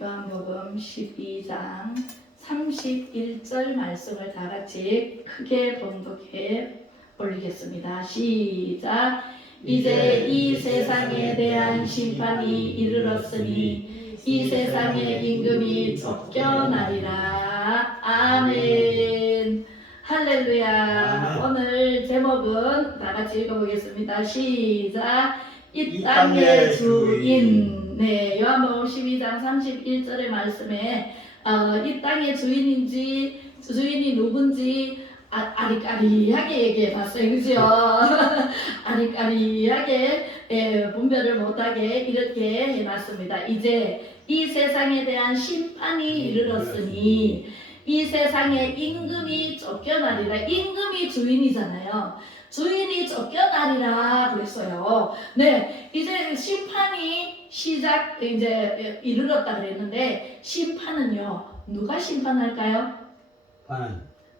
요한복음 12장 31절 말씀을 다 같이 크게 봉독해 올리겠습니다. 시작. 이제 이 세상에 대한 심판이 이르렀으니 이 세상의 임금이 쫓겨나리라. 아멘. 할렐루야. 오늘 제목은 다 같이 읽어보겠습니다. 시작. 이 땅의 주인. 네, 요한복음 12장 31절의 말씀에 이 땅의 주인이 누군지 아리까리하게 얘기해 봤어요. 그죠? 아리까리하게 분별을 못하게 이렇게 해놨습니다. 이제 이 세상에 대한 심판이 이르렀으니 이 세상의 임금이 쫓겨나리라. 임금이 주인이잖아요. 주인이 쫓겨나리라 그랬어요. 네, 이제 심판이 이제 이르렀다 그랬는데 심판은요 누가 심판할까요?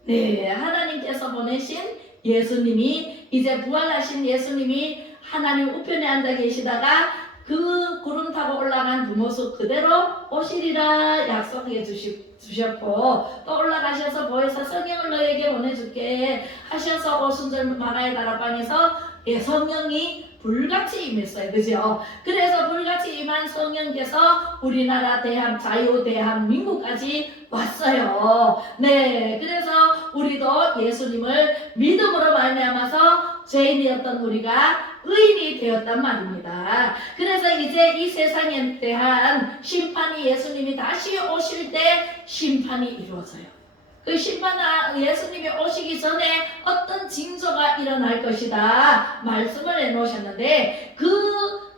네, 하나님께서 보내신 예수님이 이제 부활하신 예수님이 하나님 우편에 앉아 계시다가 그 구름 타고 올라간 그 모습 그대로 오시리라 약속해 주셨고 또 올라가셔서 보혜사 성령을 너에게 보내줄게 하셔서 오순절 마가의 다락방에서 성령이 불같이 임했어요. 그죠? 그래서 불같이 임한 성령께서 우리나라 대한민국까지 왔어요. 네, 그래서 우리도 예수님을 믿음으로 말미암아서 죄인이었던 우리가 의인이 되었단 말입니다. 그래서 이제 이 세상에 대한 심판이 예수님이 다시 오실 때 심판이 이루어져요. 그 예수님이 오시기 전에 어떤 징조가 일어날 것이다 말씀을 해놓으셨는데 그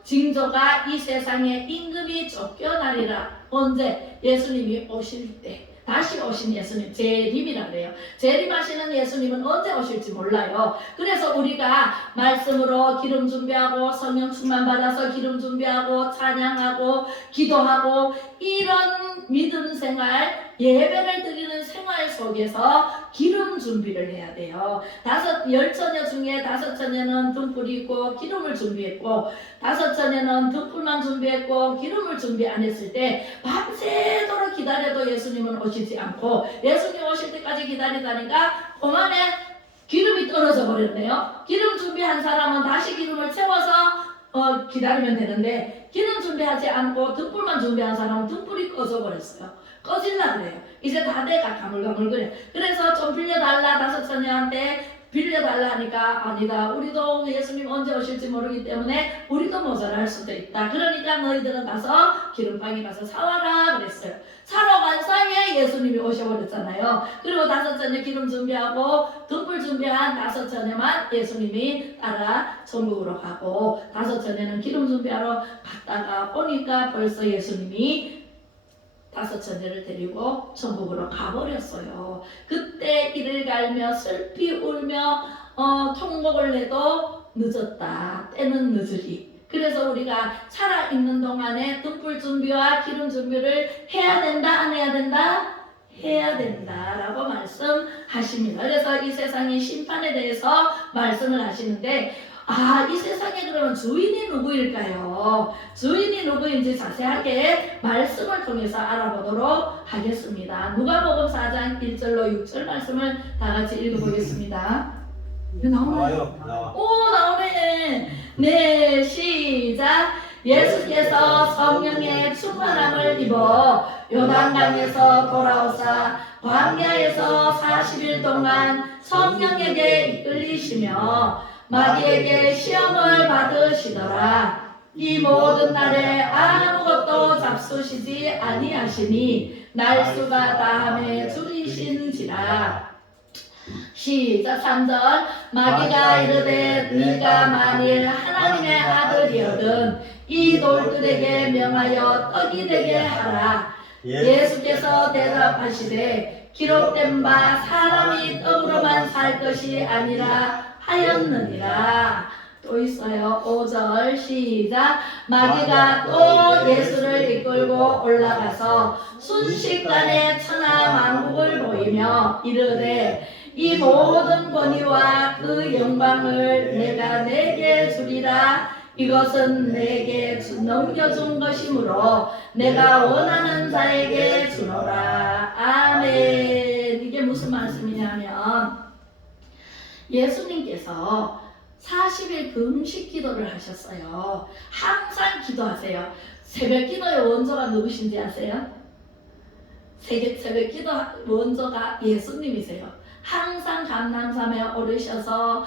징조가 이 세상에 임금이 쫓겨나리라. 언제? 예수님이 오실 때. 다시 오신 예수님, 재림이라 그래요. 재림하시는 예수님은 언제 오실지 몰라요. 그래서 우리가 말씀으로 기름 준비하고 성령 충만 받아서 기름 준비하고 찬양하고 기도하고 이런 믿음 생활, 예배를 드리는 생활 속에서 기름 준비를 해야 돼요. 10처녀 중에 5처녀는 등불이 있고 기름을 준비했고 5처녀는 등불만 준비했고 기름을 준비 안 했을 때 밤새도록 기다려도 예수님은 오시지 않고 예수님 오실 때까지 기다리다니까 그만에 기름이 떨어져 버렸네요. 기름 준비한 사람은 다시 기름을 채워서 기다리면 되는데 기름 준비하지 않고 등불만 준비한 사람은 등불이 꺼져 버렸어요. 꺼질라 그래요. 이제 다 돼가 가물가물거려. 그래서 좀 빌려달라 5처녀한테 빌려달라 하니까 아니다. 우리도 예수님 언제 오실지 모르기 때문에 우리도 모자랄 수도 있다. 그러니까 너희들은 가서 기름방에 가서 사와라 그랬어요. 사러 간 사이에 예수님이 오셔버렸잖아요. 그리고 5처녀 기름 준비하고 등불 준비한 5처녀만 예수님이 따라 천국으로 가고 5처녀는 기름 준비하러 갔다가 오니까 벌써 예수님이 5처녀를 데리고 천국으로 가버렸어요. 그때 이를 갈며 슬피 울며 통곡을 해도 늦었다. 때는 늦으리. 그래서 우리가 살아있는 동안에 등불 준비와 기름 준비를 해야 된다, 안 해야 된다? 해야 된다라고 말씀하십니다. 그래서 이 세상의 심판에 대해서 말씀을 하시는데 이 세상에 그러면 주인이 누구일까요? 주인이 누구인지 자세하게 말씀을 통해서 알아보도록 하겠습니다. 누가복음 4장 1절로 6절 말씀을 다 같이 읽어보겠습니다. 이거 나오나요? 오, 나오네. 네, 시작. 예수께서 성령의 충만함을 입어 요단강에서 돌아오사 광야에서 40일 동안 성령에게 이끌리시며 마귀에게 시험을 받으시더라. 이 모든 날에 아무것도 잡수시지 아니하시니 날수가 다함에 줄이신지라. 시작. 3절. 마귀가 이르되 네가 만일 하나님의 아들이거든 이 돌들에게 명하여 떡이 되게 하라. 예수께서 대답하시되 기록된 바 사람이 떡으로만 살 것이 아니라 하였느니라. 또 있어요. 5절 시작. 마귀가 또 예수를 이끌고 올라가서 순식간에 천하만국을 보이며 이르되 이 모든 권위와 그 영광을 내가 내게 주리라. 이것은 내게 넘겨준 것이므로 내가 원하는 자에게 주노라. 아멘. 이게 무슨 말씀이냐면 예수님께서 40일 금식 기도를 하셨어요. 항상 기도하세요. 새벽 기도의 원조가 누구신지 아세요? 새벽 기도 원조가 예수님이세요. 항상 감람산에 오르셔서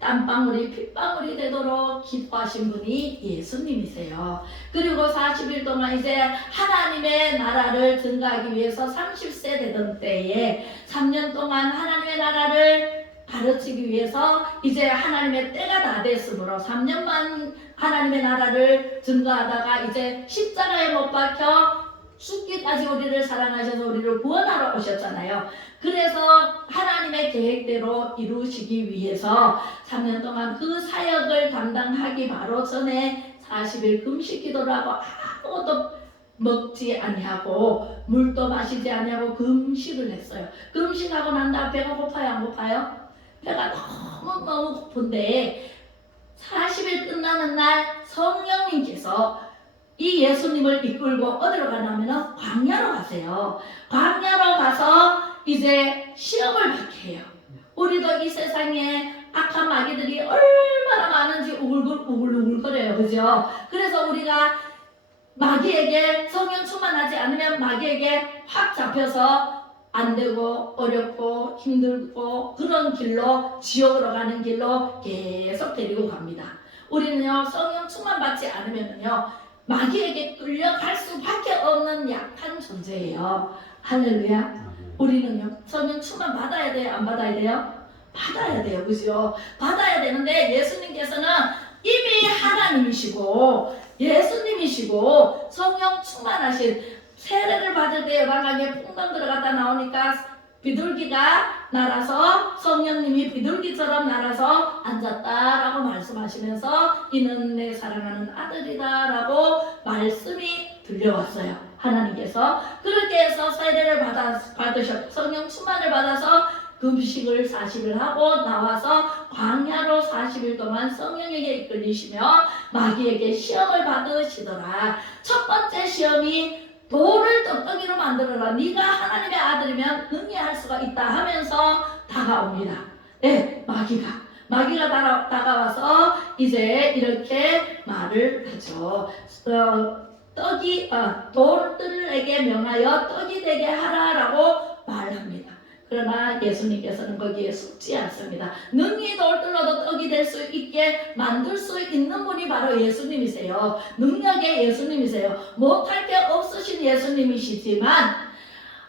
땀방울이 핏방울이 되도록 기도하신 분이 예수님이세요. 그리고 40일 동안 이제 하나님의 나라를 증거하기 위해서 30세 되던 때에 3년 동안 하나님의 나라를 가르치기 위해서 이제 하나님의 때가 다 됐으므로 3년만 하나님의 나라를 증거하다가 이제 십자가에 못 박혀 죽기까지 우리를 사랑하셔서 우리를 구원하러 오셨잖아요. 그래서 하나님의 계획대로 이루시기 위해서 3년 동안 그 사역을 감당하기 바로 전에 40일 금식 기도를 하고 아무것도 먹지 아니하고 물도 마시지 아니하고 금식을 했어요. 금식하고 난 다음 배가 고파요, 안 고파요? 배가 너무 고픈데 40일 끝나는 날 성령님께서 이 예수님을 이끌고 어디로 가냐면 광야로 가세요. 광야로 가서 이제 시험을 받게 해요. 우리도 이 세상에 악한 마귀들이 얼마나 많은지 우글우글거려요. 그죠? 그래서 우리가 마귀에게 성령 충만하지 않으면 마귀에게 확 잡혀서 안 되고 어렵고 힘들고 그런 길로 지옥으로 가는 길로 계속 데리고 갑니다. 우리는요 성령 충만 받지 않으면요 마귀에게 끌려갈 수밖에 없는 약한 존재예요. 할렐루야. 우리는요 성령 충만 받아야 돼요, 안 받아야 돼요? 받아야 돼요, 그죠? 받아야 되는데 예수님께서는 이미 하나님이시고 예수님이시고 성령 충만하신 세례를 받을 때 요단강에 풍덩 들어갔다 나오니까 비둘기가 날아서 성령님이 비둘기처럼 날아서 앉았다라고 말씀하시면서 이는 내 사랑하는 아들이다 라고 말씀이 들려왔어요. 하나님께서 그렇게 해서 세례를 받으셨고 성령 충만을 받아서 금식을 40일 하고 나와서 광야로 40일 동안 성령에게 이끌리시며 마귀에게 시험을 받으시더라. 첫 번째 시험이 돌을 떡덩이로 만들어라. 네가 하나님의 아들이면 능히 할 수가 있다 하면서 다가옵니다. 네, 마귀가 다가와서 이제 이렇게 말을 하죠. 돌들에게 명하여 떡이 되게 하라라고 말합니다. 그러나 예수님께서는 거기에 속지 않습니다. 능히 돌들로도 떡이 될 수 있게 만들 수 있는 분이 바로 예수님이세요. 능력의 예수님이세요. 못할 게 없으신 예수님이시지만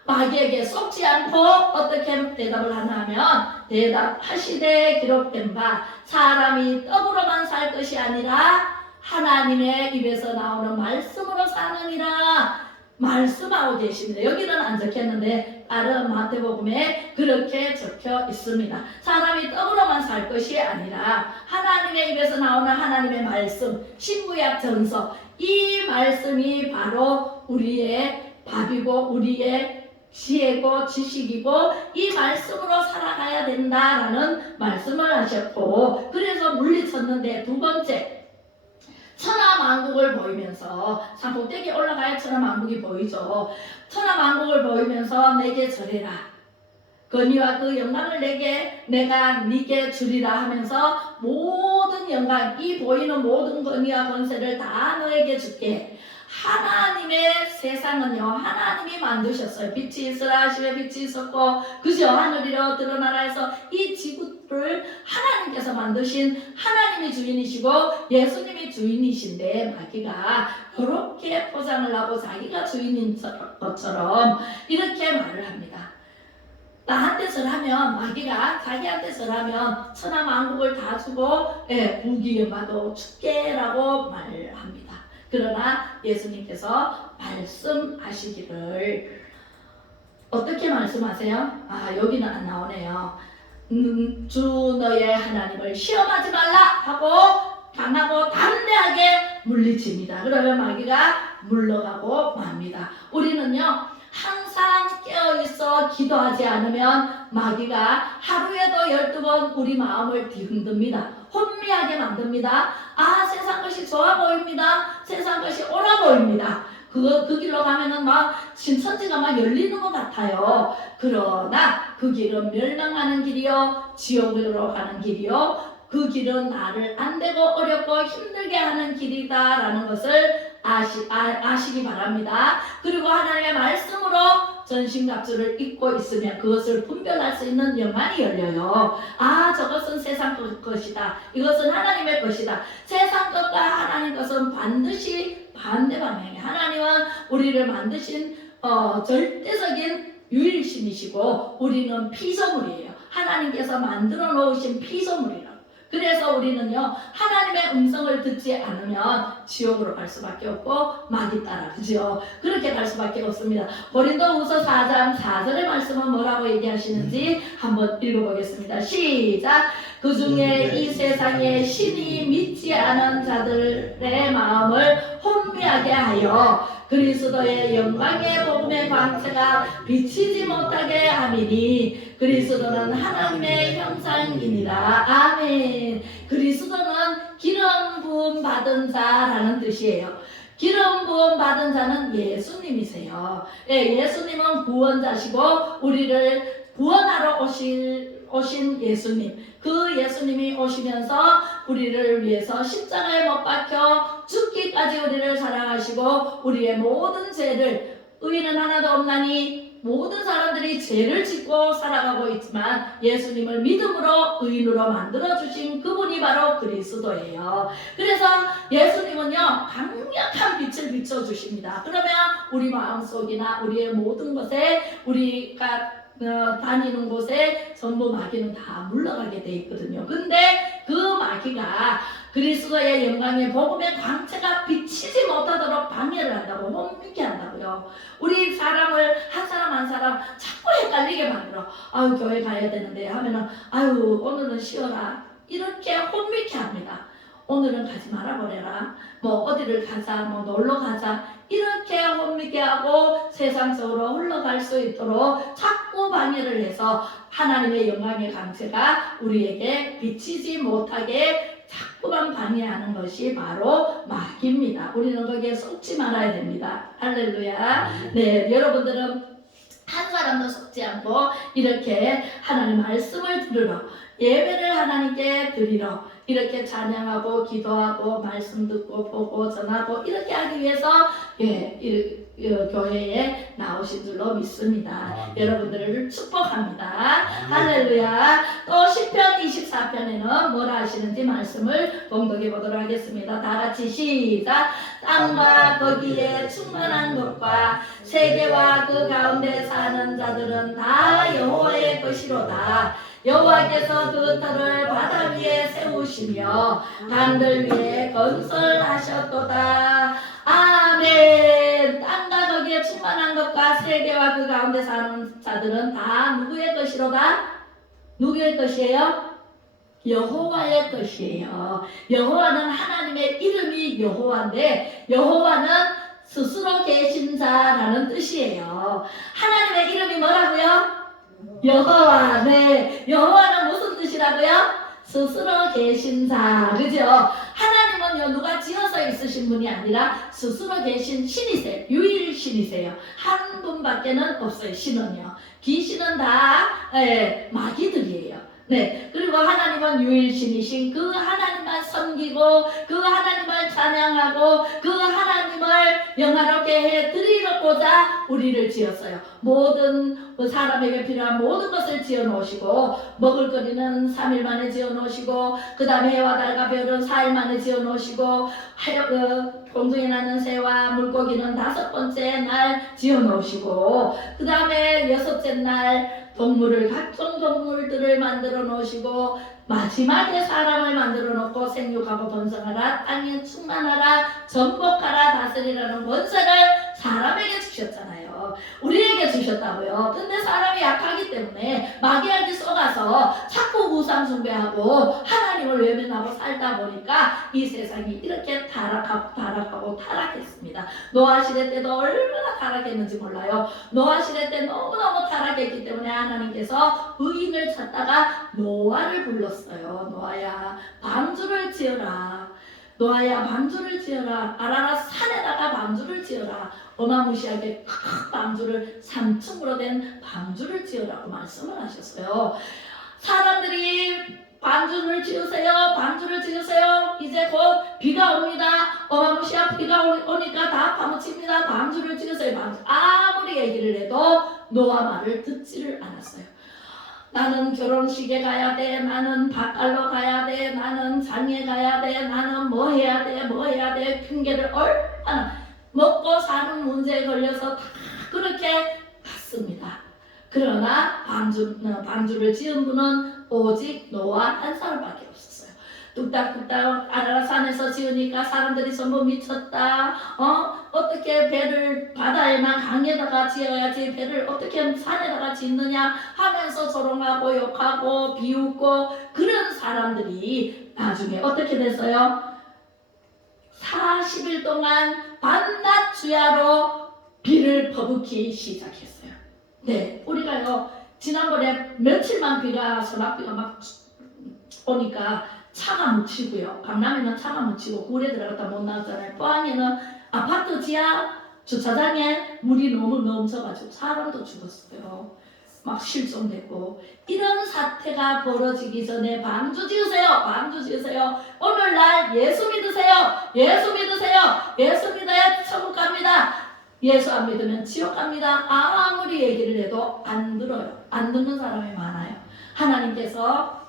마귀에게 속지 않고 어떻게 대답을 하나 하면 대답하시되 기록된 바 사람이 떡으로만 살 것이 아니라 하나님의 입에서 나오는 말씀으로 사느니라 말씀하고 계십니다. 여기는 안 적혔는데 다른 마태복음에 그렇게 적혀 있습니다. 사람이 떡으로만 살 것이 아니라 하나님의 입에서 나오는 하나님의 말씀, 신구약 전서, 이 말씀이 바로 우리의 밥이고 우리의 지혜고 지식이고 이 말씀으로 살아가야 된다라는 말씀을 하셨고, 그래서 물리쳤는데 두 번째 천하만국을 보이면서 산 꼭대기 올라가야 천하만국이 보이죠. 천하만국을 보이면서 내게 절해라. 건의와 그 영광을 내가 네게 주리라 하면서 모든 영광, 이 보이는 모든 건의와 권세를 다 너에게 줄게. 하나님의 세상은요 하나님이 만드셨어요. 빛이 있으라 하시며 빛이 있었고 그저 하늘이로 드러나라 해서 이 지구를 하나님께서 만드신 하나님이 주인이시고 예수님이 주인이신데 마귀가 그렇게 포장을 하고 자기가 주인인 것처럼 이렇게 말을 합니다. 나한테 절하면 마귀가 자기한테 절하면 천하만국을 다 주고 부귀영화도 줄게라고 말합니다. 그러나 예수님께서 말씀하시기를 어떻게 말씀하세요? 여기는 안 나오네요. 주 너의 하나님을 시험하지 말라 하고 강하고 담대하게 물리칩니다. 그러면 마귀가 물러가고 맙니다. 우리는요 항상 깨어있어 앞서 기도하지 않으면 마귀가 하루에도 12번 우리 마음을 뒤흔듭니다. 혼미하게 만듭니다. 아, 세상 것이 좋아 보입니다. 세상 것이 옳아 보입니다. 그 길로 가면은 막 신천지가 막 열리는 것 같아요. 그러나 그 길은 멸망하는 길이요, 지옥으로 가는 길이요, 그 길은 나를 안 되고 어렵고 힘들게 하는 길이다라는 것을 아시기 바랍니다. 그리고 하나님의 말씀으로 전신갑주를 입고 있으면 그것을 분별할 수 있는 영안이 열려요. 아, 저것은 세상 것이다. 이것은 하나님의 것이다. 세상 것과 하나님 것은 반드시 반대 방향이에요. 하나님은 우리를 만드신 절대적인 유일신이시고 우리는 피조물이에요. 하나님께서 만들어 놓으신 피조물이라고. 그래서 우리는요, 하나님의 음성을 듣지 않으면 지옥으로 갈 수밖에 없고 마귀 따라, 그죠? 그렇게 갈 수밖에 없습니다. 고린도후서 4장 4절의 말씀은 뭐라고 얘기하시는지 한번 읽어보겠습니다. 시작! 그 중에 이 세상에 신이 믿지 않은 자들의 마음을 혼미하게 하여 그리스도의 영광의 복음의 광채가 비치지 못하게 함이니 그리스도는 하나님의 형상이니라. 아멘. 그리스도는 기름 부음 받은 자라는 뜻이에요. 기름 부음 받은 자는 예수님이세요. 예, 예수님은 구원자시고 우리를 구원하러 오신 예수님. 그 예수님이 오시면서 우리를 위해서 십자가에 못 박혀 죽기까지 우리를 사랑하시고 우리의 모든 죄를, 의인은 하나도 없나니 모든 사람들이 죄를 짓고 살아가고 있지만 예수님을 믿음으로 의인으로 만들어주신 그분이 바로 그리스도예요. 그래서 예수님은요, 강력한 빛을 비춰주십니다. 그러면 우리 마음속이나 우리의 모든 것에, 우리가 다니는 곳에 전부 마귀는 다 물러가게 돼 있거든요. 근데 그 마귀가 그리스도의 영광의 복음의 광채가 비치지 못하도록 방해를 한다고, 혼미게 한다고요. 우리 사람을 한 사람 한 사람 자꾸 헷갈리게 만들어. 아유, 교회 가야 되는데 하면은 아유, 오늘은 쉬어라. 이렇게 혼미게 합니다. 오늘은 가지 말아버려라. 뭐 어디를 가자, 뭐 놀러 가자. 이렇게 혼미게 하고 세상적으로 흘러갈 수 있도록 자꾸 방해를 해서 하나님의 영광의 광채가 우리에게 비치지 못하게 자꾸만 방해하는 것이 바로 마귀입니다. 우리는 거기에 속지 말아야 됩니다. 할렐루야. 네, 여러분들은 한 사람도 속지 않고 이렇게 하나님 말씀을 들으러, 예배를 하나님께 드리러, 이렇게 찬양하고 기도하고 말씀 듣고 보고 전하고 이렇게 하기 위해서 교회에 나오신 줄로 믿습니다. 여러분들을 축복합니다. 할렐루야. 또 시편 24편에는 뭐라 하시는지 말씀을 봉독해 보도록 하겠습니다. 다 같이 시작. 땅과 거기에 충만한 것과 세계와 그 가운데 사는 자들은 다 여호와의 것이로다. 여호와께서 그 터를 바다 위에 세우시며 강들 위에 건설하셨도다. 아멘. 땅과 거기에 충만한 것과 세계와 그 가운데 사는 자들은 다 누구의 것이로다? 누구의 것이에요? 여호와의 것이에요. 여호와는 하나님의 이름이 여호와인데 여호와는 스스로 계신 자라는 뜻이에요. 하나님의 이름이 뭐라고요? 여호와. 네, 여호와는 무슨 뜻이라고요? 스스로 계신 자, 그죠? 하나님은요, 누가 지어서 있으신 분이 아니라 스스로 계신 신이세요. 유일신이세요. 한 분밖에는 없어요. 신은요. 귀신은 다 마귀들이에요. 네, 그리고 하나님은 유일신이신 그 하나님만 섬기고 그 하나님을 찬양하고 그 하나님을 영화롭게 해 드리고자 우리를 지었어요. 모든 사람에게 필요한 모든 것을 지어 놓으시고 먹을거리는 3일 만에 지어 놓으시고 그 다음에 해와 달과 별은 4일 만에 지어 놓으시고 공중에 나는 새와 물고기는 5번째 날 지어 놓으시고 그 다음에 6째 날 동물을, 각종 동물들을 만들어 놓으시고 마지막에 사람을 만들어 놓고 생육하고 번성하라, 땅에 충만하라, 정복하라, 다스리라는 권세를 사람에게 주셨잖아요. 우리에게 우리에게 주셨다고요. 근데 사람이 약하기 때문에 마귀에게 쏘가서 자꾸 우상 숭배하고 하나님을 외면하고 살다 보니까 이 세상이 이렇게 타락하고 타락했습니다. 노아 시대 때도 얼마나 타락했는지 몰라요. 노아 시대 때 너무너무 타락했기 때문에 하나님께서 의인을 찾다가 노아를 불렀어요. 노아야, 방주를 지어라. 노아야, 방주를 지어라. 아라라 산에다가 방주를 지어라. 어마무시하게 큰 방주를 3층으로 된 방주를 지으라고 말씀을 하셨어요. 사람들이 방주를 지으세요. 방주를 지으세요. 이제 곧 비가 옵니다. 어마무시한 비가 오니까 다 파묻힙니다. 방주를 지으세요. 방주. 아무리 얘기를 해도 노아 말을 듣지를 않았어요. 나는 결혼식에 가야 돼. 나는 밭갈러 가야 돼. 나는 장에 가야 돼. 나는 뭐 해야 돼. 뭐 해야 돼. 핑계를 얼마나 먹고 사는 문제에 걸려서 다 그렇게 갔습니다. 그러나 방주를 지은 분은 오직 노아 한 사람밖에 없었어요. 뚝딱뚝딱 아라라산에서 지으니까 사람들이 전부 미쳤다. 어떻게 배를 바다에나 강에다가 지어야지 배를 어떻게 산에다가 짓느냐 하면서 조롱하고 욕하고 비웃고 그런 사람들이 나중에 어떻게 됐어요? 40일 동안 밤낮 주야로 비를 퍼붓기 시작했어요. 네, 우리가요 지난번에 며칠만 비가 소낙비가 막 오니까 차가 묻히고요. 강남에는 차가 묻히고 굴에 들어갔다 못 나왔잖아요. 포항에는 아파트 지하 주차장에 물이 너무 넘쳐가지고 사람도 죽었어요. 막 실종되고 이런 사태가 벌어지기 전에 방주 지으세요. 방주 지으세요. 오늘날 예수 믿으세요. 예수 믿으세요. 예수 믿어야 천국 갑니다. 예수 안 믿으면 지옥 갑니다. 아무리 얘기를 해도 안 들어요. 안 듣는 사람이 많아요. 하나님께서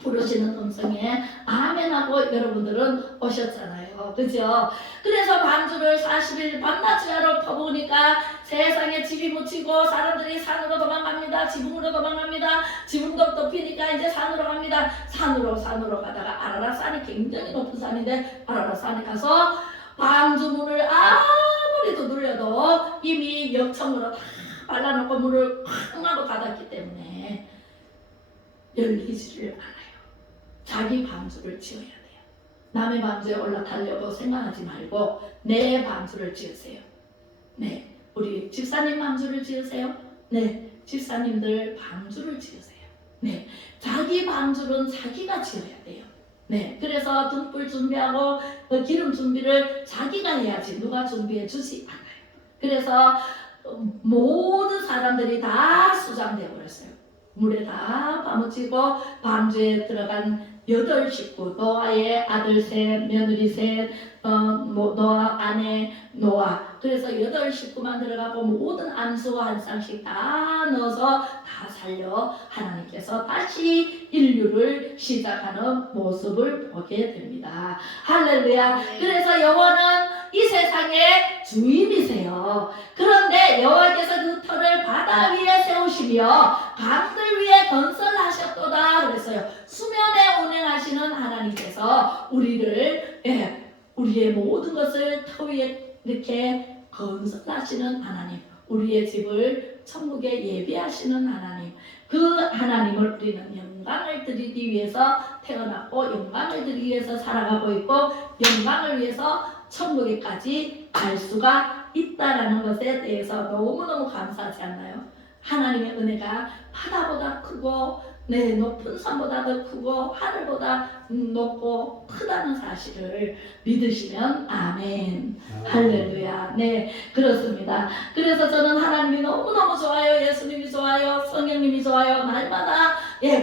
부르시는 음성에 아멘하고 여러분들은 오셨잖아요. 그죠? 그래서 방주를 40일 밤낮 주야로 퍼부으니까 세상에 집이 묻히고 사람들이 산으로 도망갑니다. 지붕으로 도망갑니다. 지붕도 덮이니까 이제 산으로 갑니다. 산으로 가다가 아라라산이 굉장히 높은 산인데 아라라산에 가서 방주문을 아무리 두드려도 이미 역청으로 다 발라놓고 문을 쾅 하고 닫았기 때문에 열리지를 않아요. 자기 방주를 지어야 돼요. 남의 방주에 올라타려고 생각하지 말고 내 방주를 지으세요. 네, 우리 집사님 방주를 지으세요. 네, 집사님들 방주를 지으세요. 네, 자기 방주는 자기가 지어야 돼요. 네, 그래서 등불 준비하고 그 기름 준비를 자기가 해야지 누가 준비해 주지 않아요. 그래서 모든 사람들이 다 수장되어 버렸어요. 물에 다 파묻히고 방주에 들어간 8 식구, 노아의 아들 셋, 며느리 셋, 노아 아내 노아. 그래서 8 식구만 들어가고 모든 암수 한 쌍씩 다 넣어서 다 살려 하나님께서 다시 인류를 시작하는 모습을 보게 됩니다. 할렐루야. 그래서 여호와는 이 세상의 주인이세요. 그런데 여호와께서 그 터를 바다 위에 세우시며 강들 위에 건설하셨도다 그랬어요. 수면에 운행하시는 하나님께서 우리를 우리의 모든 것을 터 위에 이렇게 건설하시는 하나님, 우리의 집을 천국에 예비하시는 하나님, 그 하나님을 우리는 영광을 드리기 위해서 태어났고 영광을 드리기 위해서 살아가고 있고 영광을 위해서 천국에까지 갈 수가 있다라는 것에 대해서 너무너무 감사하지 않나요? 하나님의 은혜가 바다보다 크고 높은 산보다 더 크고 하늘보다 높고 크다는 사실을 믿으시면 아멘. 할렐루야. 네, 그렇습니다. 그래서 저는 하나님이 너무너무 좋아요. 예수님이 좋아요. 성령님이 좋아요. 날마다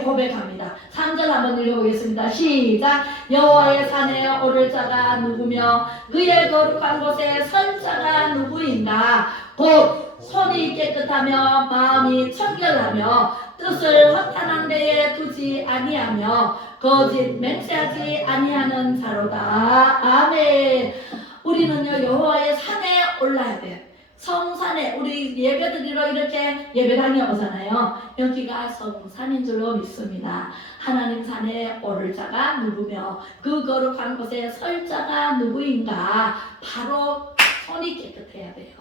고백합니다. 3절 한번 읽어보겠습니다. 시작. 여호와의 산에 오를 자가 누구며 그의 거룩한 곳에 설 자가 누구인가? 곧 손이 깨끗하며 마음이 청결하며 뜻을 허탄한 데에 두지 아니하며 거짓 맹세하지 아니하는 자로다. 아멘. 우리는요 여호와의 산에 올라야 돼요. 성산에 우리 예배드리러 이렇게 예배당에 오잖아요. 여기가 성산인 줄로 믿습니다. 하나님 산에 오를 자가 누구며 그 거룩한 곳에 설 자가 누구인가? 바로 손이 깨끗해야 돼요.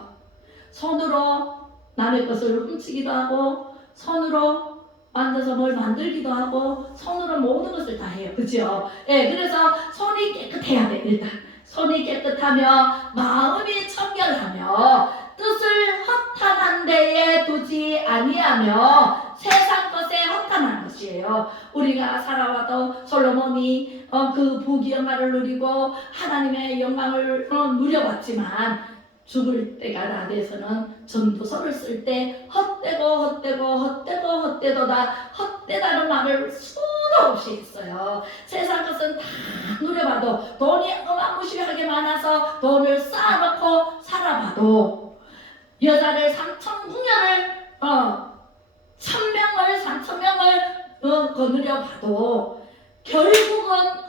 손으로 남의 것을 훔치기도 하고 손으로 만져서 뭘 만들기도 하고 손으로 모든 것을 다 해요. 그죠? 예, 그래서 손이 깨끗해야 돼. 일단 손이 깨끗하며 마음이 청결하며 뜻을 허탄한 데에 두지 아니하며 세상 것에 허탄한 것이에요. 우리가 살아와도 솔로몬이 그 부귀영화를 누리고 하나님의 영광을 누려봤지만 죽을 때가 다 돼서는 전도서를 쓸 때 헛되도다 헛되다는 말을 수도 없이 했어요. 세상 것은 다 누려봐도 돈이 어마무시하게 많아서 돈을 쌓아놓고 살아봐도 여자를 3,000궁녀를 3,000명을 거느려 봐도 결국은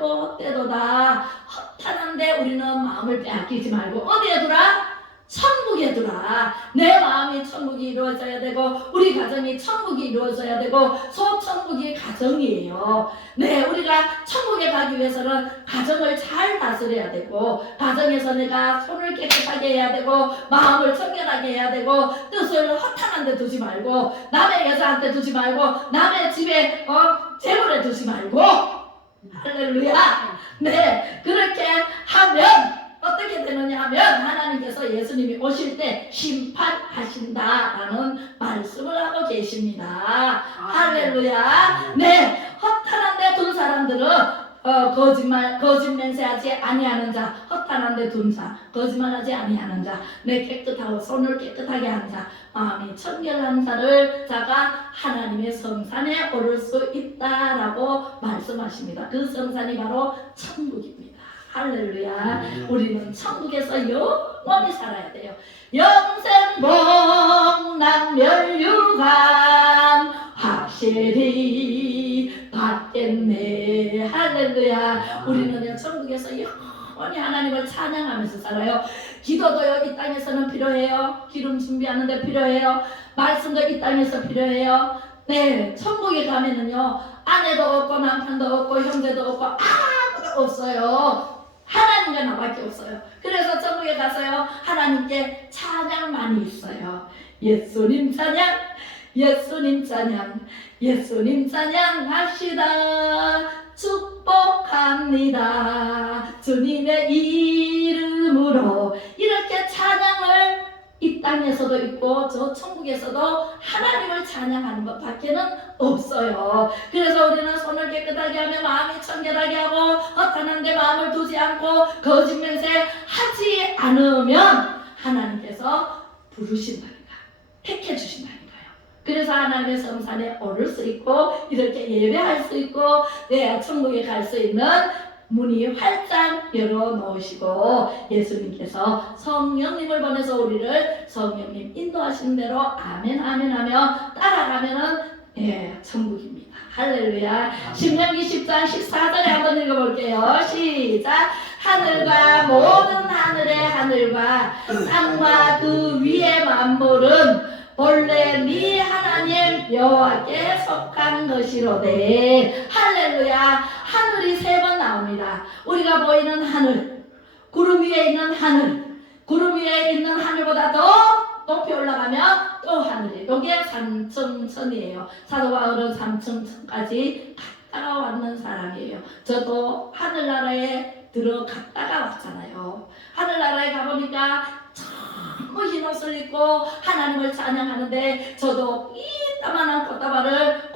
헛되도다 허탄한데 우리는 마음을 빼앗기지 말고 어디에 두라? 천국에 두라. 내 마음이 천국이 이루어져야 되고 우리 가정이 천국이 이루어져야 되고 소천국이 가정이에요. 네, 우리가 천국에 가기 위해서는 가정을 잘 다스려야 되고 가정에서 내가 손을 깨끗하게 해야 되고 마음을 청결하게 해야 되고 뜻을 허탄한 데 두지 말고 남의 여자한테 두지 말고 남의 집에 재물에 두지 말고 할렐루야. 네, 그렇게 하면 어떻게 되느냐 하면 하나님께서 예수님이 오실 때 심판하신다라는 말씀을 하고 계십니다. 할렐루야. 네, 허탄한데 둔 사람들은 거짓 맹세하지 아니하는 자, 허탄한데 둔 자, 거짓말하지 아니하는 자, 내 깨끗하고 손을 깨끗하게 한 자, 마음이 청결한 자가 하나님의 성산에 오를 수 있다라고 말씀하십니다. 그 성산이 바로 천국입니다. 할렐루야. 우리는 천국에서 영원히 살아야 돼요. 영생복락멸류관 확실히 받겠네. 할렐루야. 우리는 천국에서 영원히 하나님을 찬양하면서 살아요. 기도도요, 이 땅에서는 필요해요. 기름 준비하는데 필요해요. 말씀도 이 땅에서 필요해요. 네, 천국에 가면은요, 아내도 없고 남편도 없고 형제도 없고 아무도 없어요. 하나님과 나밖에 없어요. 그래서 천국에 가서요, 하나님께 찬양만이 있어요. 예수님 찬양, 예수님 찬양, 예수님 찬양합시다. 축복합니다. 주님의 이름으로. 이렇게 찬양을 이 땅에서도 있고 저 천국에서도 하나님을 찬양하는 것 밖에는 없어요. 그래서 우리는 손을 깨끗하게 하며 마음이 청결하게 하고 허탄한 데 마음을 두지 않고 거짓 맹세하지 않으면 하나님께서 부르신다니까, 택해 주신다니까요. 그래서 하나님의 성산에 오를 수 있고 이렇게 예배할 수 있고 천국에 갈 수 있는 문이 활짝 열어놓으시고 예수님께서 성령님을 보내서 우리를 성령님 인도하시는 대로 아멘 아멘 하며 따라가면은 천국입니다. 할렐루야. 신명기 10장 14절에 한번 읽어볼게요. 시작. 하늘과 모든 하늘의 하늘과 땅과 그 위의 만물은 본래 네 하나님 여호와께 속한 것이로되. 할렐루야. 하늘이 3번 나옵니다. 우리가 보이는 하늘, 구름 위에 있는 하늘, 구름 위에 있는 하늘보다 더 높이 올라가면 또 하늘이. 이게 삼층천이에요. 사도 바울은 삼층천까지 갔다가 왔는 사람이에요. 저도 하늘나라에 들어갔다가 왔잖아요. 하늘나라에 가보니까 너무 흰 옷을 입고 하나님을 찬양하는데 저도 이따만한 꽃다발을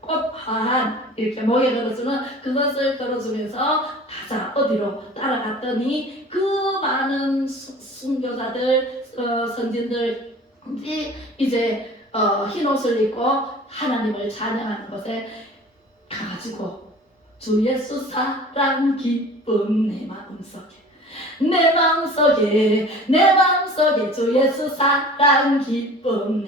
꽃화한 이렇게 목에 걸어주는 그것을 걸어주면서 가자 어디로 따라갔더니 그 많은 순교자들 선진들이 이제 흰 옷을 입고 하나님을 찬양하는 곳에 가가지고 주 예수 사랑 기쁨 내 마음속에 주 예수 사랑 기쁨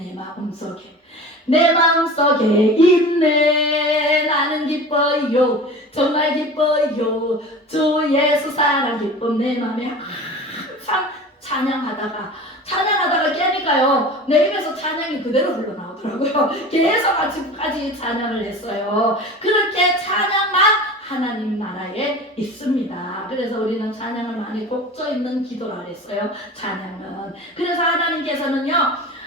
내 마음속에 있네. 나는 기뻐요, 정말 기뻐요. 주 예수 사랑 기쁨 내 마음에. 항상 찬양하다가 깨니까요 내 입에서 찬양이 그대로 흘러나오더라고요. 계속 아침까지 찬양을 했어요. 그렇게 찬양만 하나님 나라에 있습니다. 그래서 우리는 찬양을 많이 곡조 있는 기도라 그랬어요. 찬양은. 그래서 하나님께서는요,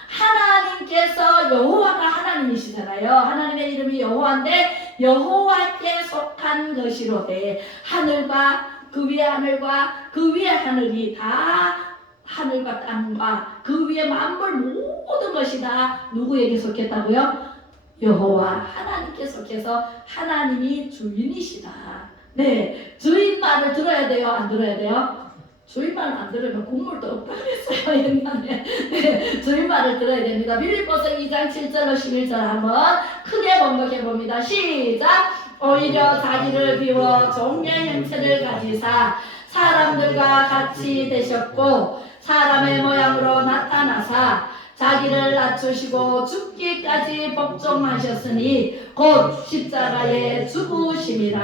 하나님께서 여호와가 하나님이시잖아요. 하나님의 이름이 여호와인데 여호와께 속한 것이로되 하늘과 그 위에 하늘과 그 위에 하늘이 다 하늘과 땅과 그 위에 만물 모든 것이 다 누구에게 속했다고요? 여호와 하나님께 속해서 하나님이 주인이시다. 네, 주인 말을 들어야 돼요? 안 들어야 돼요? 주인 말을 안 들으면 국물도 없다 그랬어요 옛날에. 네, 주인 말을 들어야 됩니다. 빌립보서 2장 7절로 11절 한번 크게 번역해 봅니다. 시작. 오히려 자기를 비워 종의 형체를 가지사 사람들과 같이 되셨고 사람의 모양으로 나타나사 자기를 낮추시고 죽기까지 복종하셨으니 곧 십자가에 죽으심이라.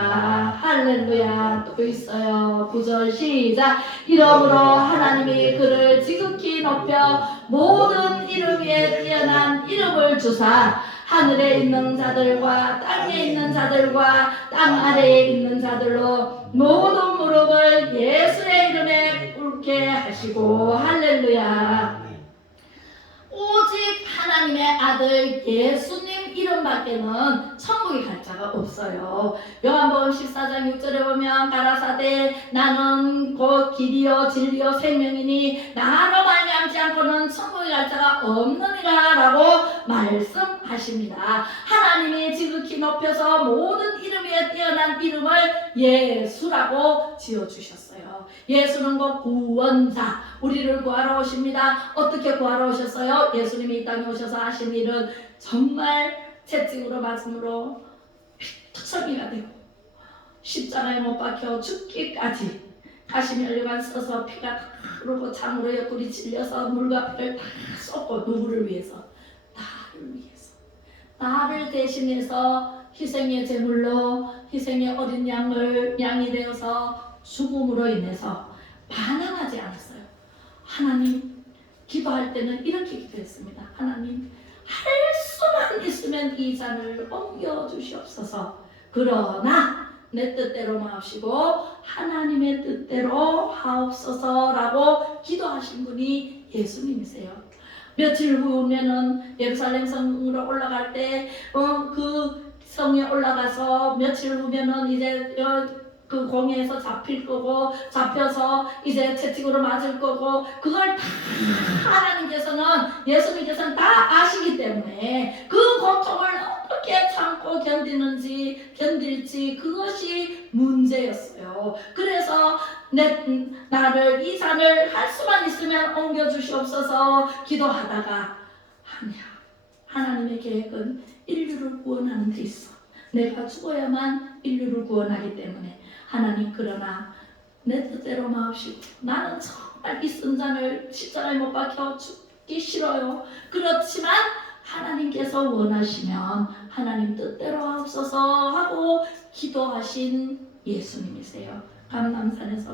할렐루야. 또 있어요. 9절 시작. 이러므로 하나님이 그를 지극히 높여 모든 이름 위에 뛰어난 이름을 주사 하늘에 있는 자들과 땅에 있는 자들과 땅 아래에 있는 자들로 모든 무릎을 예수의 이름에 꿇게 하시고. 할렐루야. 오직 하나님의 아들 예수님 이름밖에는 천국에 갈 자가 없어요. 요한복음 14장 6절에 보면 가라사대 나는 곧 길이요 진리요 생명이니 나로 말미암지 않고는 천국에 갈 자가 없느니라 라고 말씀하십니다. 하나님이 지극히 높여서 모든 이름 위에 뛰어난 이름을 예수라고 지어주셨어요. 예수는 곧 구원자, 우리를 구하러 오십니다. 어떻게 구하러 오셨어요? 예수님이 이 땅에 오셔서 하신 일은 정말 채찍으로 맞음으로 피투성이가 되고 십자가에 못 박혀 죽기까지 가시며 열려만 써서 피가 다 흐르고 창으로 옆구리 찔려서 물과 피를 다 쏟고 누구를 위해서? 나를 위해서. 나를 대신해서 희생의 제물로 희생의 어린 양이 되어서 죽음으로 인해서 반항하지 않았어요. 하나님, 기도할 때는 이렇게 기도했습니다. 하나님, 할 수만 있으면 이 잔을 옮겨주시옵소서. 그러나 내 뜻대로 마옵시고 하나님의 뜻대로 하옵소서라고 기도하신 분이 예수님이세요. 며칠 후면은 예루살렘 성으로 올라갈 때 그 성에 올라가서 며칠 후면은 이제 그 공회에서 잡힐 거고 잡혀서 이제 채찍으로 맞을 거고 그걸 다 하나님께서는 예수님께서는 다 아시기 때문에 그 고통을 어떻게 참고 견딜지 그것이 문제였어요. 그래서 나를 이 잔을 할 수만 있으면 옮겨주시옵소서 기도하다가 아니야. 하나님의 계획은 인류를 구원하는 데 있어. 내가 죽어야만 인류를 구원하기 때문에 하나님 그러나 내 뜻대로 마옵시고 나는 정말 이 쓴잔을 십자가에 못 박혀 죽기 싫어요. 그렇지만 하나님께서 원하시면 하나님 뜻대로 하옵소서 하고 기도하신 예수님이세요. 감람산에서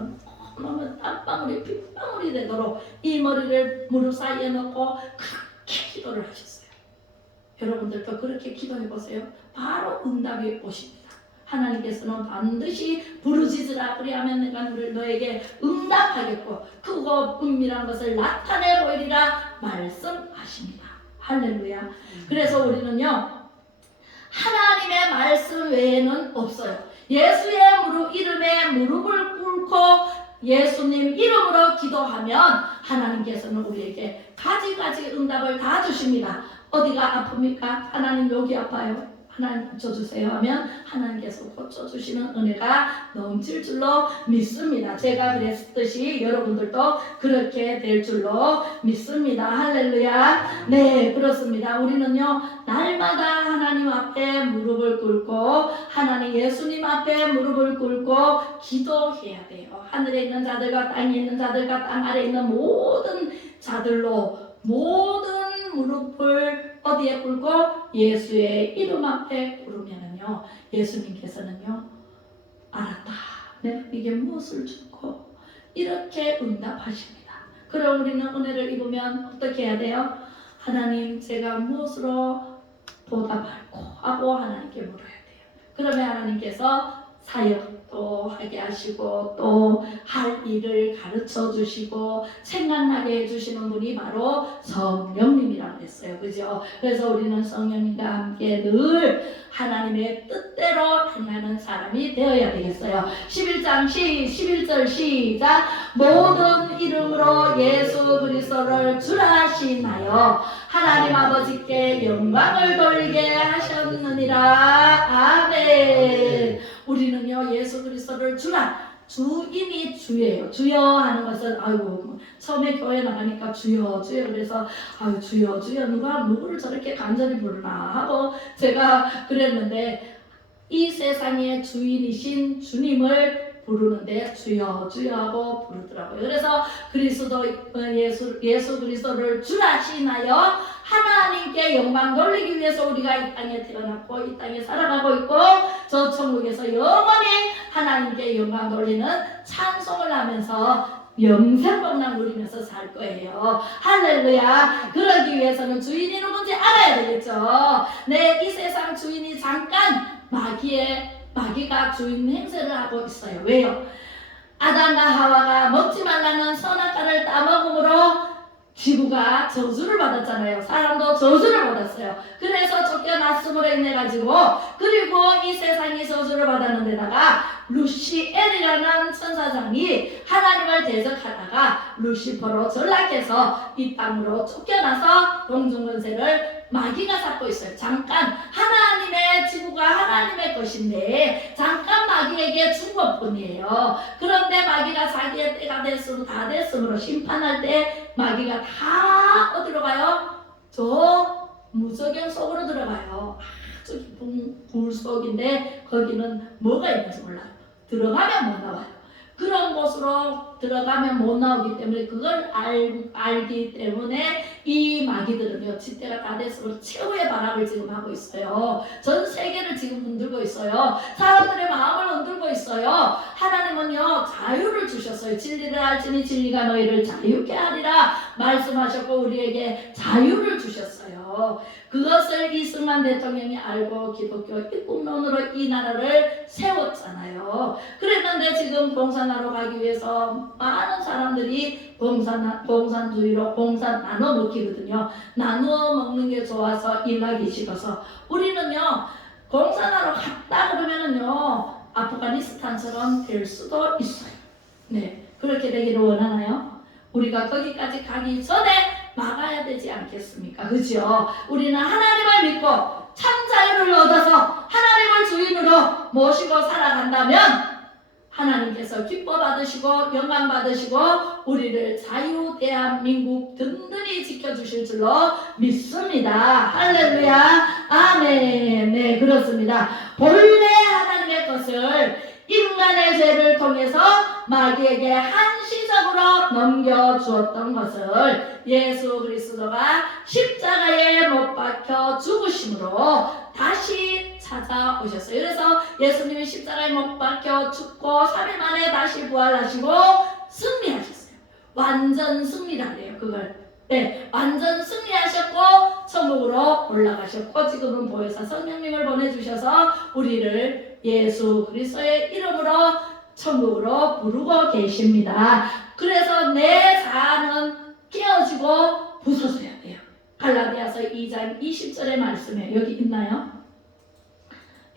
너무 땀방울이 빗방울이 되도록 이 머리를 무릎 사이에 넣고 그렇게 기도를 하셨어요. 여러분들도 그렇게 기도해 보세요. 바로 응답이 오십니다. 하나님께서는 반드시 부르짖으라 그리하면 내가 너에게 응답하겠고 크고 은밀한 것을 나타내 보이리라 말씀하십니다. 할렐루야. 그래서 우리는요 하나님의 말씀 외에는 없어요. 예수의 이름에 무릎을 꿇고 예수님 이름으로 기도하면 하나님께서는 우리에게 가지가지 응답을 다 주십니다. 어디가 아픕니까? 하나님 여기 아파요. 하나님 고쳐주세요 하면 하나님께서 고쳐주시는 은혜가 넘칠 줄로 믿습니다. 제가 그랬듯이 여러분들도 그렇게 될 줄로 믿습니다. 할렐루야. 네, 그렇습니다. 우리는요 날마다 하나님 앞에 무릎을 꿇고 하나님 예수님 앞에 무릎을 꿇고 기도해야 돼요. 하늘에 있는 자들과 땅에 있는 자들과 땅 아래에 있는 모든 자들로 모든 무릎을 어디에 꿇고 예수의 이름 앞에 꿇으면은요 예수님께서는요 알았다. 내가 이게 무엇을 주고 이렇게 응답하십니다. 그럼 우리는 은혜를 입으면 어떻게 해야 돼요? 하나님 제가 무엇으로 보답할고 하고 하나님께 물어야 돼요. 그러면 하나님께서 사역도 하게 하시고 또 할 일을 가르쳐 주시고 생각나게 해주시는 분이 바로 성령님이라고 했어요. 그죠? 그래서 우리는 성령님과 함께 늘 하나님의 뜻대로 행하는 사람이 되어야 되겠어요. 11장 11절 시작. 모든 이름으로 예수 그리스도를 주라 하시나요 하나님 아버지께 영광을 돌리게 하셨느니라. 아멘. 우리는요 예수 그리스도를 주라, 주인이 주예요. 주여 하는 것은 아이고 처음에 교회 나가니까 주여 주여 그래서 아유 주여 주여 누가 누구를 저렇게 간절히 부르나 하고 제가 그랬는데 이 세상의 주인이신 주님을 부르는데 주여 주여 하고 부르더라고요. 그래서 그리스도 예수 그리스도를 주라시나요 하나님께 영광 돌리기 위해서 우리가 이 땅에 태어났고 이 땅에 살아가고 있고 저 천국에서 영원히 하나님께 영광 돌리는 찬송을 하면서 영생복락 누리면서 살 거예요. 할렐루야. 그러기 위해서는 주인이 누군지 알아야 되겠죠. 이 세상 주인이 잠깐 마귀가 주인 행세를 하고 있어요. 왜요? 아담과 하와가 먹지 말라는 선악과를 따먹음으로 지구가 저주를 받았잖아요. 사람도 저주를 받았어요. 그래서 쫓겨났음으로 인해 가지고 그리고 이 세상이 저주를 받았는데다가 루시엘이라는 천사장이 하나님을 대적하다가 루시퍼로 전락해서 이 땅으로 쫓겨나서 공중권세를 마귀가 잡고 있어요. 잠깐 하나님의 지구가 하나님의 것인데 잠깐 마귀에게 준 것뿐이에요. 그런데 마귀가 자기의 때가 됐으면 다 됐으므로 심판할 때 마귀가 다 어디로 가요? 저 무저경 속으로 들어가요. 아주 깊은 굴 속인데 거기는 뭐가 있는지 몰라요. 들어가면 못 나와요. 그런 곳으로 들어가면 못 나오기 때문에 그걸 알기 때문에 이 마귀들은요 지때가 다 됐으므로 최후의 발악을 지금 하고 있어요. 전 세계를 지금 흔들고 있어요. 사람들의 마음을 흔들고 있어요. 하나님은요 자유를 주셨어요. 진리를 알지니 진리가 너희를 자유케 하리라 말씀하셨고 우리에게 자유를 주셨어요. 그것을 이승만 대통령이 알고 기독교 입국론으로 이 나라를 세웠잖아요. 그랬는데 지금 공산화로 가기 위해서 많은 사람들이 공산주의로 공산 나눠 먹기거든요. 나누어 먹는 게 좋아서 일하기 싫어서 우리는요 공산화로 갔다 그러면은요 아프가니스탄처럼 될 수도 있어요. 네, 그렇게 되기를 원하나요? 우리가 거기까지 가기 전에 막아야 되지 않겠습니까? 그죠? 우리는 하나님을 믿고 참 자유를 얻어서 하나님을 주인으로 모시고 살아간다면 하나님께서 기뻐 받으시고 영광 받으시고 우리를 자유 대한민국 든든히 지켜주실 줄로 믿습니다. 할렐루야. 아멘. 네, 그렇습니다. 본래 하나님의 것을 인간의 죄를 통해서 마귀에게 한시적으로 넘겨주었던 것을 예수 그리스도가 십자가에 못 박혀 죽으심으로 다시 찾아오셨어요. 그래서 예수님이 십자가에 못 박혀 죽고 3일 만에 다시 부활하시고 승리하셨어요. 완전 승리라네요. 그걸. 네, 완전 승리하셨고 천국으로 올라가셨고 지금은 보혜사 성령님을 보내주셔서 우리를 예수 그리스도의 이름으로 천국으로 부르고 계십니다. 그래서 내 자아는 깨어지고 부서져야 돼요. 갈라디아서 2장 20절의 말씀에 여기 있나요?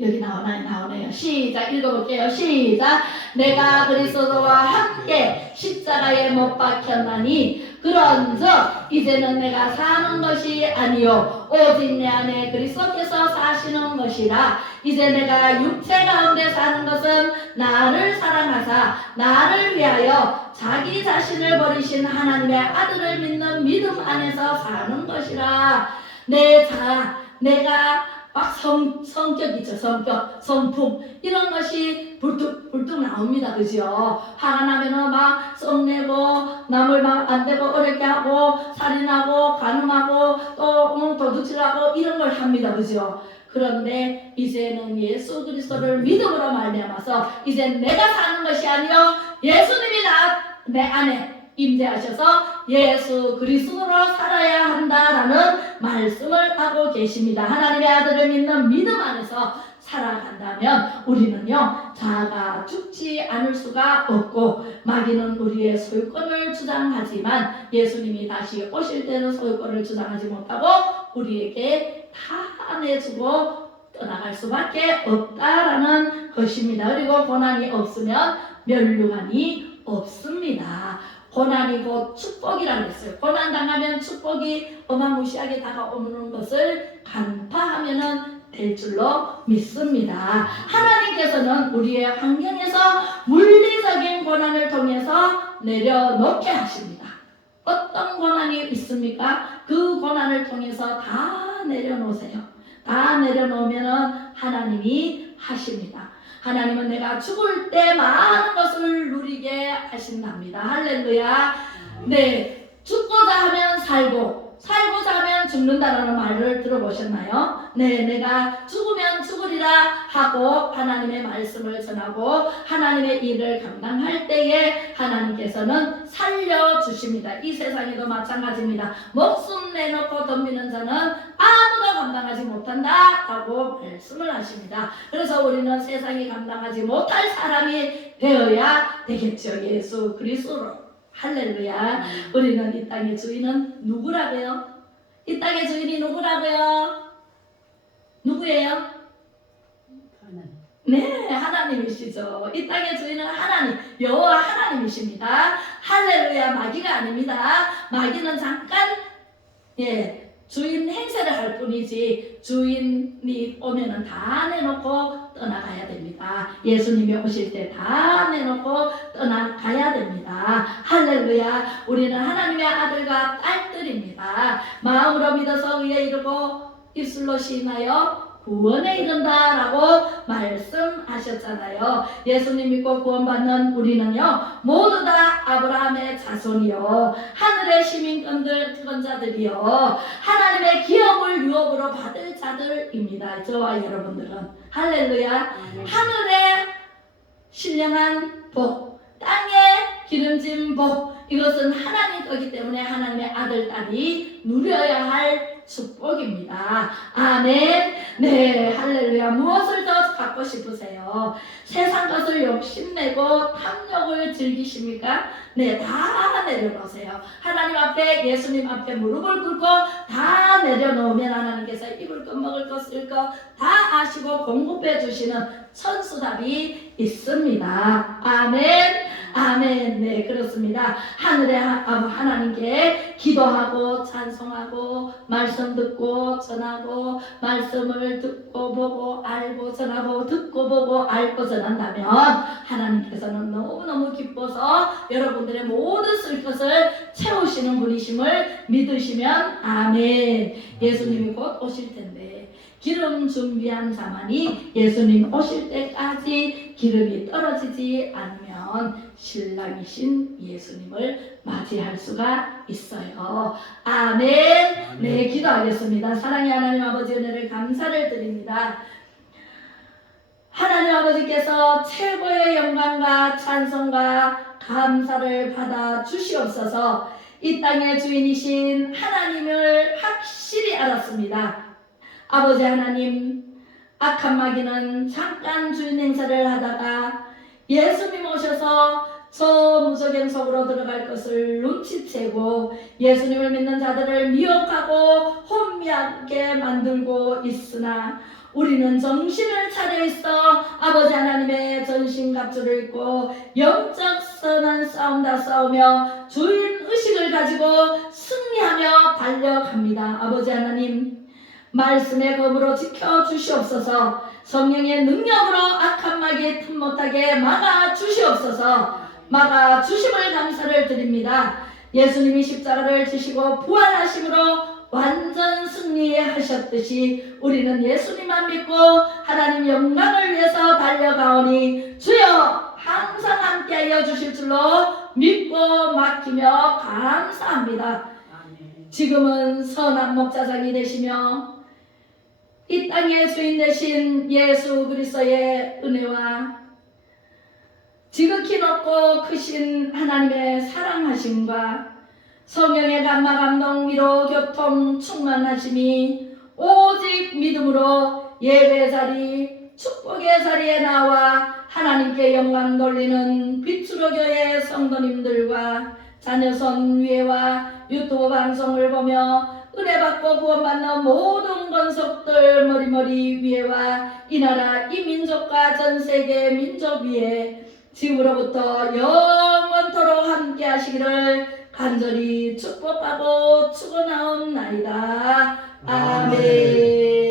여기 나오네요. 시작 읽어볼게요. 시작. 내가 그리스도와 함께 십자가에 못 박혔나니 그런즉 이제는 내가 사는 것이 아니요 오직 내 안에 그리스도께서 사시는 것이라. 이제 내가 육체 가운데 사는 것은 나를 사랑하사 나를 위하여 자기 자신을 버리신 하나님의 아들을 믿는 믿음 안에서 사는 것이라. 내 자아, 내가 막 성격이죠. 성품 이런 것이 불뚝 나옵니다. 그죠? 화가 나면은 막 썩내고 남을 막 안 되고 어렵게 하고 살인하고 간음하고 또 도둑질하고 이런 걸 합니다. 그죠? 그런데 이제는 예수 그리스도를 믿음으로 말미암아서 이제 내가 사는 것이 아니요 예수님이 내 안에 임재하셔서 예수 그리스도로 살아야 한다라는 말씀을 하고 계십니다. 하나님의 아들을 믿는 믿음 안에서 살아간다면 우리는요 자아가 죽지 않을 수가 없고, 마귀는 우리의 소유권을 주장하지만 예수님이 다시 오실 때는 소유권을 주장하지 못하고 우리에게 다 내주고 떠나갈 수밖에 없다라는 것입니다. 그리고 고난이 없으면 면류관이 없습니다. 고난이 곧 축복이라고 했어요. 고난 당하면 축복이 어마무시하게 다가오는 것을 간파하면은 될 줄로 믿습니다. 하나님께서는 우리의 환경에서 물리적인 고난을 통해서 내려놓게 하십니다. 어떤 고난이 있습니까? 그 고난을 통해서 다 내려놓으세요. 다 내려놓으면 하나님이 하십니다. 하나님은 내가 죽을 때 많은 것을 누리게 하신답니다. 할렐루야. 네, 죽고자 하면 살고, 살고자 하면 죽는다라는 말을 들어보셨나요? 네, 내가 죽으면 죽으리라 하고 하나님의 말씀을 전하고 하나님의 일을 감당할 때에 하나님께서는 살려주십니다. 이 세상에도 마찬가지입니다. 목숨 내놓고 덤비는 자는 아무도 감당하지 못한다 하고 말씀을 하십니다. 그래서 우리는 세상이 감당하지 못할 사람이 되어야 되겠죠. 예수 그리스도로. 할렐루야. 우리는 이 땅의 주인은 누구라고요? 이 땅의 주인이 누구라고요? 누구예요? 네, 하나님이시죠. 이 땅의 주인은 하나님, 여호와 하나님이십니다. 할렐루야. 마귀가 아닙니다. 마귀는 잠깐 주인 행세를 할 뿐이지 주인이 오면은 다 내놓고 떠나가야 됩니다. 예수님이 오실 때 다 내놓고 떠나가야 됩니다. 할렐루야. 우리는 하나님의 아들과 딸들입니다. 마음으로 믿어서 의에 이르고 입술로 시인하여 구원에 이른다라고 말씀하셨잖아요. 예수님 믿고 구원받는 우리는요 모두 다 아브라함의 자손이요 하늘의 시민권들 자들이요 하나님의 기업을 유업으로 받을 자들입니다. 저와 여러분들은 할렐루야. 하늘의 신령한 복, 땅의 기름진 복, 이것은 하나님 거기 때문에 하나님의 아들 딸이 누려야 할 축복입니다. 아멘. 네, 할렐루야. 무엇을 더 갖고 싶으세요? 세상 것을 욕심내고 탐욕을 즐기십니까? 네, 다 내려놓으세요. 하나님 앞에, 예수님 앞에 무릎을 꿇고 다 내려놓으면 하나님께서 입을 것 먹을 것 쓸 것 다 아시고 공급해 주시는 천수답이 있습니다. 아멘. 아멘. 네, 그렇습니다. 하늘의 하나님께 기도하고 찬송하고 말씀 듣고 전하고 말씀을 듣고 보고 알고 전하고 듣고 보고 알고 전한다면 하나님께서는 너무너무 기뻐서 여러분들의 모든 쓸 것을 채우시는 분이심을 믿으시면 아멘. 예수님이 곧 오실 텐데 기름 준비한 자만이 예수님 오실 때까지 기름이 떨어지지 않으면 신랑이신 예수님을 맞이할 수가 있어요. 아멘. 네, 기도하겠습니다. 사랑의 하나님 아버지 은혜를 감사를 드립니다. 하나님 아버지께서 최고의 영광과 찬송과 감사를 받아 주시옵소서. 이 땅의 주인이신 하나님을 확실히 알았습니다. 아버지 하나님, 악한 마귀는 잠깐 주인 행세를 하다가 예수님 오셔서 저 무적행 속으로 들어갈 것을 눈치채고 예수님을 믿는 자들을 미혹하고 혼미하게 만들고 있으나 우리는 정신을 차려 있어 아버지 하나님의 전신갑주를 입고 영적 선한 싸움 다 싸우며 주인 의식을 가지고 승리하며 달려갑니다. 아버지 하나님, 말씀의 검으로 지켜주시옵소서. 성령의 능력으로 악한 마귀 틈 못하게 막아주시옵소서. 막아주심을 감사를 드립니다. 예수님이 십자가를 지시고 부활하심으로 완전 승리하셨듯이 우리는 예수님만 믿고 하나님 영광을 위해서 달려가오니 주여 항상 함께하여 주실 줄로 믿고 맡기며 감사합니다. 지금은 선한 목자장이 되시며 이 땅의 주인 되신 예수 그리스도의 은혜와 지극히 높고 크신 하나님의 사랑하심과 성령의 감화 감동 위로 교통 충만하심이 오직 믿음으로 예배 자리 축복의 자리에 나와 하나님께 영광 돌리는 빛으로 교회 성도님들과 자녀선 위에와 유튜브 방송을 보며 은혜 받고 구원받는 모든 권속들 머리머리 위에와 이 나라 이 민족과 전 세계 민족 위에 지금으로부터 영원토록 함께 하시기를 간절히 축복하고 축원하옵나이다. 아멘.